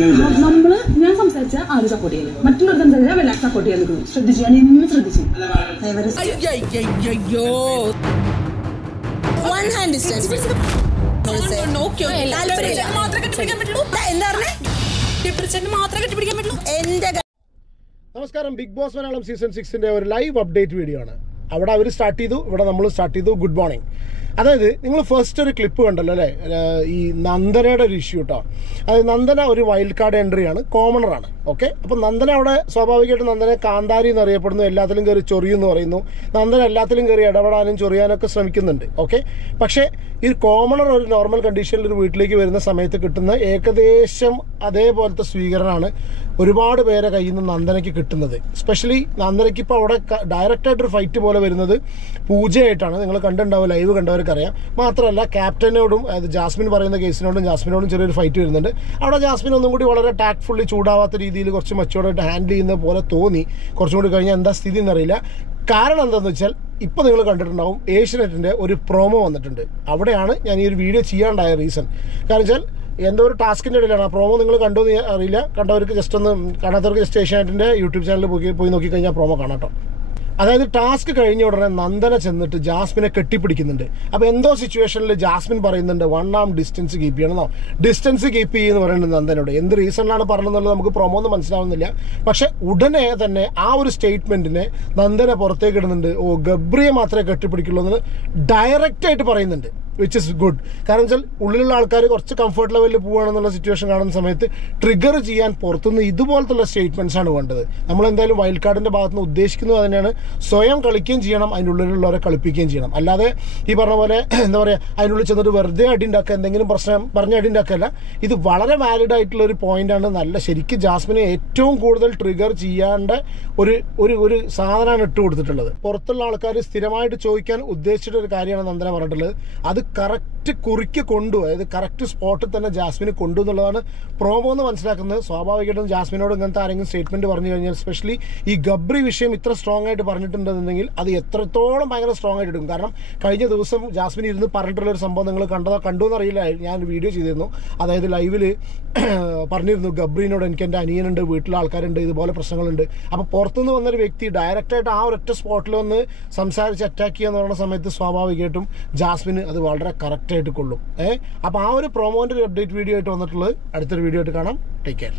ഞാൻ സംസാരിച്ച ആരും സപ്പോർട്ട് ചെയ്യില്ല, മറ്റുള്ളവർ സംസാരിച്ചാൽ വല്ലാതെ സപ്പോർട്ട് ചെയ്യാൻ നിൽക്കുന്നു. ശ്രദ്ധിച്ചു, ഞാൻ ഇന്ന് ശ്രദ്ധിച്ചു. നമസ്കാരം, ബിഗ് ബോസ് മലയാളം സീസൺ 6 ഒരു ലൈവ് അപ്ഡേറ്റ് വീഡിയോ ആണ്. അവിടെ അവർ സ്റ്റാർട്ട് ചെയ്തു, ഇവിടെ നമ്മൾ സ്റ്റാർട്ട് ചെയ്തു. Good morning. അതായത് നിങ്ങൾ ഫസ്റ്റ് ഒരു ക്ലിപ്പ് കണ്ടല്ലോ അല്ലേ, ഈ നന്ദനയുടെ ഒരു ഇഷ്യൂ കേട്ടോ. അതായത് നന്ദന ഒരു വൈൽഡ് കാർഡ് എൻട്രിയാണ്, കോമണറാണ്. ഓക്കെ, അപ്പോൾ നന്ദന അവിടെ സ്വാഭാവികമായിട്ടും നന്ദനെ കാന്താരി എന്ന് അറിയപ്പെടുന്നു, എല്ലാത്തിലും കയറി ചൊറിയെന്ന് പറയുന്നു. നന്ദന എല്ലാത്തിലും കയറി ഇടപെടാനും ചൊറിയാനൊക്കെ ശ്രമിക്കുന്നുണ്ട്. ഓക്കെ, പക്ഷേ ഈ കോമണർ ഒരു നോർമൽ കണ്ടീഷനിൽ ഒരു വീട്ടിലേക്ക് വരുന്ന സമയത്ത് കിട്ടുന്ന ഏകദേശം അതേപോലത്തെ സ്വീകരണമാണ് ഒരുപാട് പേരെ കയ്യിൽ നിന്ന് നന്ദനയ്ക്ക് കിട്ടുന്നത്. സ്പെഷ്യലി നന്ദനയ്ക്ക് ഇപ്പോൾ അവിടെ ഡയറക്റ്റായിട്ടൊരു ഫൈറ്റ് പോലെ വരുന്നത് പൂജയായിട്ടാണ്. നിങ്ങൾ കണ്ടിട്ടുണ്ടാവും, ലൈവ് കണ്ടവർക്കറിയാം. മാത്രമല്ല ക്യാപ്റ്റനോടും, അതായത് ജാസ്മിൻ പറയുന്ന കേസിനോടും ജാസ്മിനോടും ചെറിയൊരു ഫൈറ്റ് വരുന്നുണ്ട്. അവിടെ ജാസ്മിൻ ഒന്നും കൂടി വളരെ ടാക്ട്ഫുള്ളി ചൂടാവാത്ത രീതിയിൽ കുറച്ച് മച്ചോടായിട്ട് ഹാൻഡിൽ ചെയ്യുന്ന പോലെ തോന്നി. കുറച്ചും കൂടി കഴിഞ്ഞാൽ എന്താ സ്ഥിതി എന്നറിയില്ല. കാരണം എന്താണെന്ന് വെച്ചാൽ ഇപ്പോൾ നിങ്ങൾ കണ്ടിട്ടുണ്ടാവും, ഏഷ്യനെറ്റിൻ്റെ ഒരു പ്രോമോ വന്നിട്ടുണ്ട്. അവിടെയാണ് ഞാൻ ഈ ഒരു വീഡിയോ ചെയ്യാണ്ടായ റീസൺ. കാരണം വെച്ചാൽ എന്തോ ഒരു ടാസ്കിൻ്റെ ഇടയിലാണ്. ആ പ്രോമോ നിങ്ങൾ കണ്ടോ എന്ന് അറിയില്ല. കണ്ടവർക്ക് ജസ്റ്റ് ഒന്ന്, കാണാത്തവർക്ക് ജസ്റ്റ് ഏഷ്യാനെറ്റിൻ്റെ യൂട്യൂബ് ചാനലിൽ പോയി നോക്കിക്കഴിഞ്ഞാൽ പ്രോമോ കാണാം കേട്ടോ. അതായത് ടാസ്ക് കഴിഞ്ഞ ഉടനെ നന്ദന ചെന്നിട്ട് ജാസ്മിനെ കെട്ടിപ്പിടിക്കുന്നുണ്ട്. അപ്പോൾ എന്തോ സിറ്റുവേഷനിൽ ജാസ്മിൻ പറയുന്നുണ്ട് 1 arm ഡിസ്റ്റൻസ് കീപ്പ് ചെയ്യണമെന്നോ, ഡിസ്റ്റൻസ് കീപ്പ് ചെയ്യുമെന്ന് പറയുന്നുണ്ട് നന്ദനോട്. എന്ത് റീസണിലാണ് പറഞ്ഞതെന്നുള്ളത് നമുക്ക് പ്രൊമോ ഒന്നും മനസ്സിലാവുന്നില്ല. പക്ഷേ ഉടനെ തന്നെ ആ ഒരു സ്റ്റേറ്റ്മെൻറ്റിനെ നന്ദന പുറത്തേക്ക് ഇടുന്നുണ്ട്. ഗബ്രിയെ മാത്രമേ കെട്ടിപ്പിടിക്കുള്ളൂ എന്ന് ഡയറക്റ്റായിട്ട് പറയുന്നുണ്ട്, വിച്ച് ഇസ് ഗുഡ്. കാരണം വെച്ചാൽ ഉള്ളിലുള്ള ആൾക്കാർ കുറച്ച് കംഫർട്ട് ലെവലിൽ പോവുകയാണെന്നുള്ള സിറ്റുവേഷൻ കാണുന്ന സമയത്ത് ട്രിഗർ ചെയ്യാൻ പുറത്തുനിന്ന് ഇതുപോലത്തുള്ള സ്റ്റേറ്റ്മെൻറ്റ്സ് ആണ് വേണ്ടത്. നമ്മളെന്തായാലും വൈൽഡ് കാർഡിൻ്റെ ഭാഗത്തുനിന്ന് ഉദ്ദേശിക്കുന്നത് തന്നെയാണ്, സ്വയം കളിക്കുകയും ചെയ്യണം, അതിൻ്റെ ഉള്ളിലുള്ളവരെ കളിപ്പിക്കുകയും ചെയ്യണം. അല്ലാതെ ഈ പറഞ്ഞ പോലെ എന്താ പറയുക, അതിനുള്ളിൽ ചെന്നിട്ട് വെറുതെ അടി ഉണ്ടാക്കുക, എന്തെങ്കിലും പ്രശ്നം പറഞ്ഞ് അടി ഉണ്ടാക്കുകയല്ല. ഇത് വളരെ വാലിഡ് ആയിട്ടുള്ള ഒരു പോയിന്റാണ്. നല്ല ശരിക്കും ജാസ്മിനെ ഏറ്റവും കൂടുതൽ ട്രിഗർ ചെയ്യാണ്ട ഒരു സാധനമാണ് ഇട്ട് കൊടുത്തിട്ടുള്ളത്. പുറത്തുള്ള ആൾക്കാർ സ്ഥിരമായിട്ട് ചോദിക്കാൻ ഉദ്ദേശിച്ചിട്ടൊരു കാര്യമാണ് നന്ദന പറഞ്ഞിട്ടുള്ളത്. അത് കറക്റ്റ് കുറിക്ക് കൊണ്ടു, അതായത് കറക്റ്റ് സ്പോട്ടിൽ തന്നെ ജാസ്മിന് കൊണ്ടു എന്നുള്ളതാണ് പ്രോമോ എന്ന് മനസ്സിലാക്കുന്നത്. സ്വാഭാവികമായിട്ടും ജാസ്മിനോട് ഇങ്ങനത്തെ ആരെങ്കിലും സ്റ്റേറ്റ്മെന്റ് പറഞ്ഞു കഴിഞ്ഞാൽ, സ്പെഷ്യലി ഈ ഗബ്രി വിഷയം ഇത്ര സ്ട്രോങ് ആയിട്ട് പറഞ്ഞിട്ടുണ്ടെന്നുണ്ടെങ്കിൽ അത് എത്രത്തോളം ഭയങ്കര സ്ട്രോങ് ആയിട്ട് എടുക്കും. കാരണം കഴിഞ്ഞ ദിവസം ജാസ്മിൻ ഇരുന്ന് പറഞ്ഞിട്ടുള്ളൊരു സംഭവം നിങ്ങൾ കണ്ടു എന്നറിയില്ല, ഞാൻ വീഡിയോ ചെയ്തിരുന്നു. അതായത് ലൈവിൽ പറഞ്ഞിരുന്നു, ഗബ്രീനോട് എനിക്ക് എൻ്റെ അനിയനുണ്ട്, വീട്ടിലെ ആൾക്കാരുണ്ട്, ഇതുപോലെ പ്രശ്നങ്ങളുണ്ട്. അപ്പോൾ പുറത്തുനിന്ന് വന്നൊരു വ്യക്തി ഡയറക്റ്റായിട്ട് ആ ഒരൊറ്റ സ്പോട്ടിൽ വന്ന് സംസാരിച്ച് അറ്റാക്ക് ചെയ്യാന്ന് പറയുന്ന സമയത്ത് സ്വാഭാവികമായിട്ടും ജാസ്മിന് അത് വളരെ കറക്റ്റായിട്ട് കൊള്ളും. അപ്പോൾ ആ ഒരു പ്രൊമോൻ്റെ ഒരു അപ്ഡേറ്റ് വീഡിയോ ആയിട്ട് വന്നിട്ടുള്ളത്. അടുത്തൊരു വീഡിയോ ആയിട്ട് കാണാം. Take care.